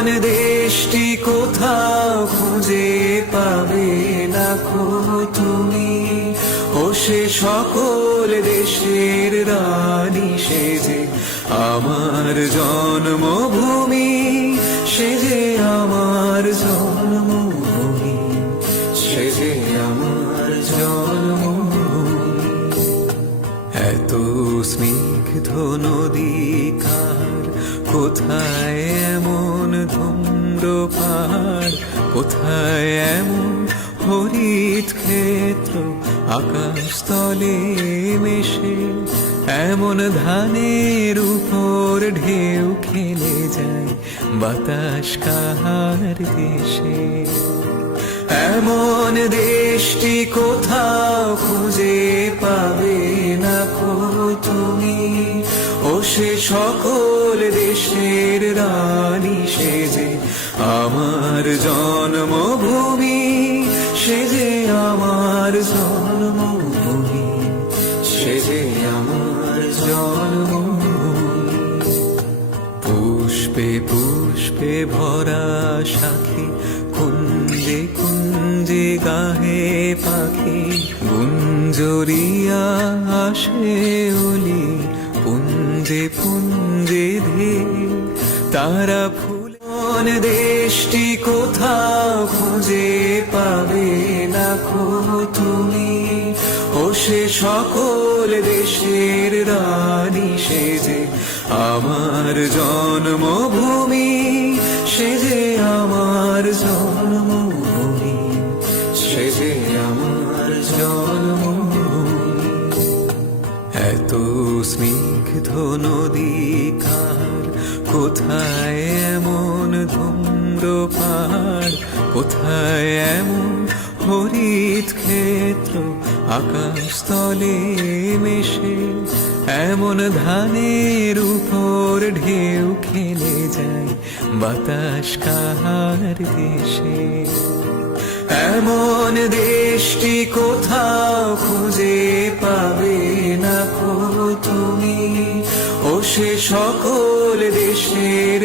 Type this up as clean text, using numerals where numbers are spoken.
এমন দেশটি কোথাও খুঁজে পাবে না কো তুমি, ও সে সকল দেশের রানী সেজে আমার জন্মভূমি, সেজে আমার জন্মভূমি, সেজে আমার জন্মভূমি। এত স্নিগ্ধ নদী কার, কোথায় এমন ধুম্র পাহাড়, কোথায় এমন হরিত ক্ষেত্র, আকাশতলে মেশে এমন ধানের উপর ঢেউ খেলে যায় বাতাস কাহার দেশে। এমন দেশটি কোথাও খুঁজে পাবে না কো তুমি, ও সে সকল দেশের রানী সেজে আমার জন্মভূমি, সেজে আমার জন্মভূমি, সেজে আমার জন্মভূমি। পুষ্পে পুষ্পে ভরা সাথী, কুঞ্জে কুঞ্জে গাহে পাখি, গুঞ্জরিয়া আসে ওলি, পুঞ্জে পুঞ্জে ধে তারা ফুল। দেশটি কোথাও খুঁজে পাবে না কো তুমি, ও সে সকল দেশের রানী সেজে আমার জন্মভূমি, সেজে আমার জন্মভূমি, সেজে আমার জন্মভূমি। এত স্নিগ্ধ নদী কার, কোথায় এমন ধুম্র পাহাড়, কোথায় এমন হরিত ক্ষেত্র, আকাশতলে মেশে এমন ধানের উপর ঢেউ খেলে যায় বাতাস কাহার দেশে। এমন দেশটি কোথাও খুঁজে পাবে না কো তুমি, ও সে সকল দেশের